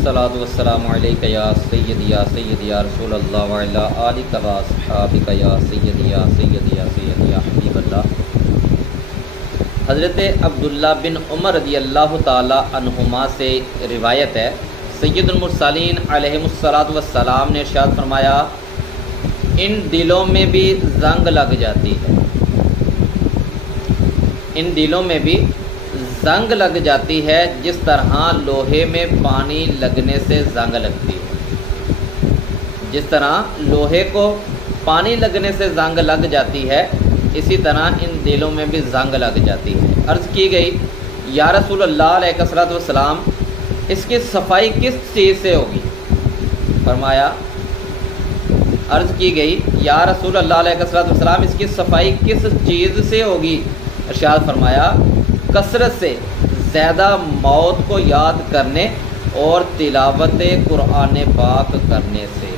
अस्सलातु वस्सलामु अलैका या सय्यदी या रसूल अल्लाह व अला आलिका व अस्हाबिका या सय्यदी या हबीबल्लाह। हज़रत अब्दुल्ला बिन उमर रज़ी अल्लाह ताला अन्हुमा से रिवायत है, सय्यदुल मुरसलीन अलैहिमुस्सलातु वस्सलाम ने इरशाद फरमाया, इन दिलों में भी जंग लग जाती है, इन दिलों में भी जंग लग जाती है जिस तरह लोहे में पानी लगने से जंग लगती है। जिस तरह लोहे को पानी लगने से जंग लग जाती है, इसी तरह इन दिलों में भी जंग लग जाती है। अर्ज़ की गई, या रसूल अल्लाह अलैहिस्सलातु वस्सलाम, इसकी सफाई किस चीज़ से होगी? फरमाया, अर्ज़ की गई, या रसूल अल्लाह अलैहिस्सलातु वस्सलाम, इसकी सफाई किस चीज़ से होगी? इरशाद फरमाया, कसरत से ज़्यादा मौत को याद करने और तिलावत कुरान पाक करने से।